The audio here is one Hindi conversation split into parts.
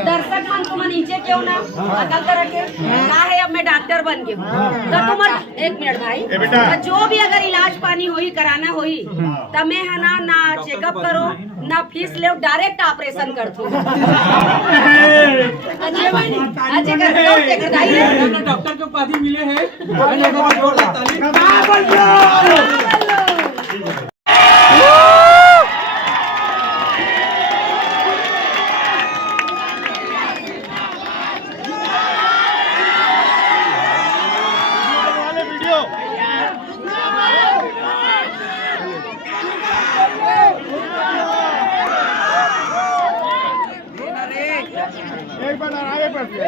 दर्शक मन को नीचे क्यों ना अकल तरह के ना है। अब मैं डॉक्टर बन गई तो तुम 1 मिनट भाई, तो जो भी अगर इलाज पानी होई कराना होई तब मैं है ना चेकअप करो ना फीस ले, डायरेक्ट ऑपरेशन कर दो। डॉक्टर के उपाधि मिले हैं। एक बार आगे बढ़ते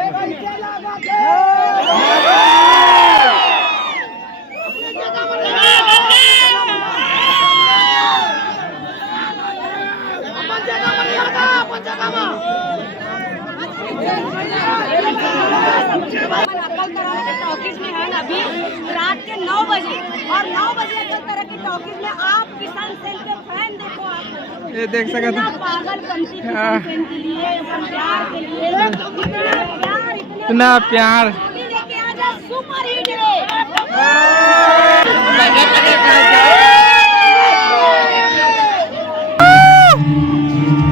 टॉकीज में है अभी रात के 9 बजे और 9 बजे अकल तरह की टॉकीज में आप किशन सेन के फैन देखो। आप ये देख सकते हैं पागलपंती किशन सेन के लिए, प्यार के लिए, इतना प्यार। लेके आजा सुपर हिट रे।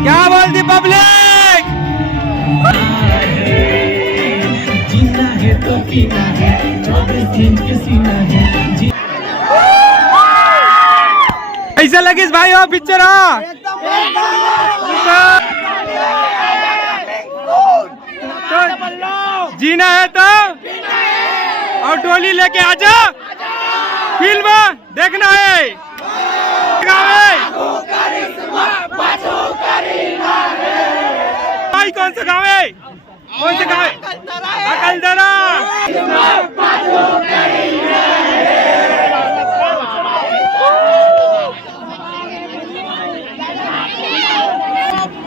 क्या बोलती पब्लिक? जीना है तो पीना है, 24 के सीना है। कैसे लगी इस भाई हो पिक्चर? जीना है तो और टोली लेके आजा, फिल्म देखना है। भाई कौन सा गाँव है? कौन से गाँव है? अकलदरा।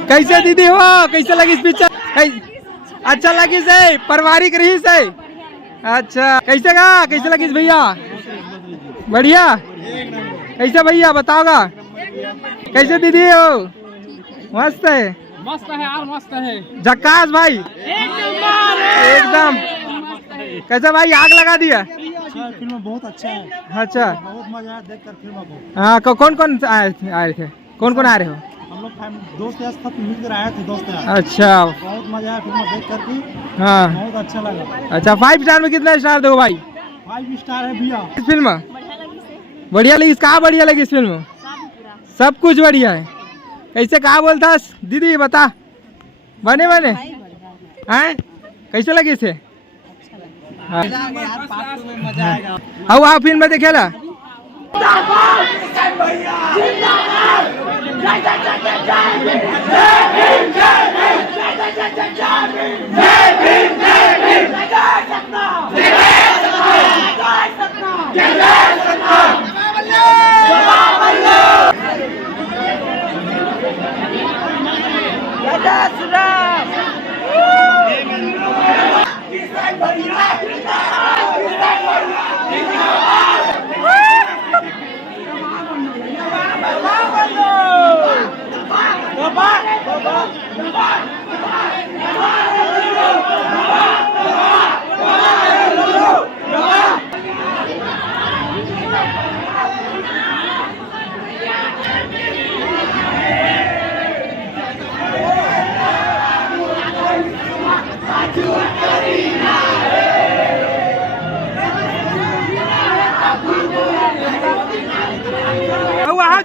कैसे दीदी हो? कैसे लगी इस पिक्चर? अच्छा लगी से पारिवारिक रही से? अच्छा कैसे गा? कैसे लगी भैया? बढ़िया। कैसे भैया बताओगा? कैसे दीदी हो? मस्त है यार, मस्त है। झक्कास भाई एकदम। कैसे भाई आग लगा दिया? फिल्म बहुत अच्छा है। अच्छा बहुत मजा आया देखकर फिल्म को। हाँ कौन कौन आए थे? कौन कौन आ रहे हो? हम लोग दोस्त यार सब मिलकर आए थे दोस्त यार। अच्छा बहुत मजा आया फिल्म देख करके। हाँ बहुत अच्छा लगा। अच्छा 5 स्टार में कितना स्टार दो भाई? 5 स्टार है भैया। इस फिल्म बढ़िया लगी। कहाँ बढ़िया लगी इस फिल्म? सब कुछ बढ़िया है। कैसे कहा बोलता दीदी बता? बने हैं? कैसे लगी इसे? आओ फिल्म में देखेला।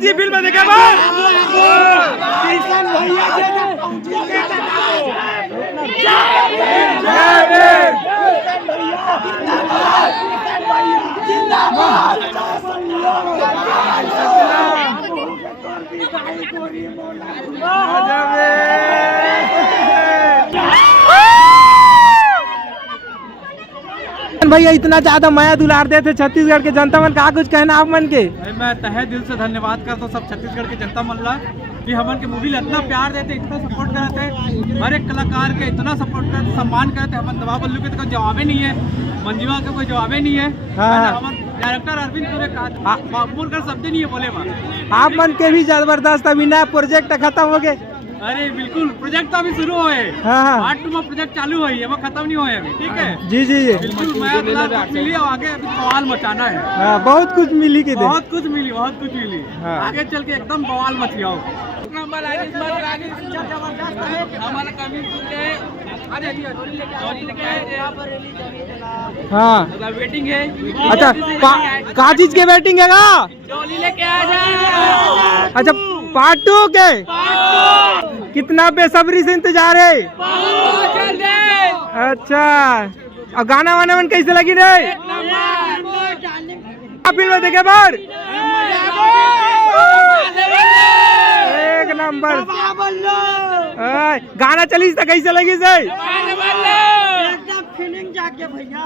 कैसी फिल्म देखे भैया इतना ज्यादा माया दुलार देते छत्तीसगढ़ के जनता मन का कुछ कहना आप मन के? मैं तहे दिल से धन्यवाद करता हूँ सब छत्तीसगढ़ के जनता मन ला कि हमन के मूवी ला इतना प्यार देते, इतना सपोर्ट करते, हर एक कलाकार के इतना सपोर्ट करते, सम्मान करते। हमन दबा बल्लू के तो कोई जवाबे नहीं है, मंजिमा के कोई जवाबे नहीं है। हमन डायरेक्टर अरविंद तुरे का शब्द नहीं है बोले वहाँ। आप मन के भी जबरदस्त अभिनय प्रोजेक्ट खत्म हो गए? अरे बिल्कुल, प्रोजेक्ट तो अभी शुरू हुए। हाँ। पार्ट 2 में प्रोजेक्ट चालू हुई है, वो खत्म नहीं हुए अभी। ठीक है जी जी जी बिल्कुल, मैं मिली और आगे अभी बवाल मचाना है। हाँ, बहुत कुछ मिली के बहुत कुछ मिली, बहुत कुछ मिली। हाँ। आगे चल के एकदम बवाल मचियाओ। हाँ वेटिंग है। अच्छा का चीज के वेटिंग है का? लेके आ जा। अच्छा पार्ट 2 के कितना बेसब्री से इंतजार है? अच्छा और गाना वाना मन कैसे लगी रे? फिल्म देखे बार एक नंबर। गाना चली कैसे लगी से? एकदम फीलिंग जाके भैया।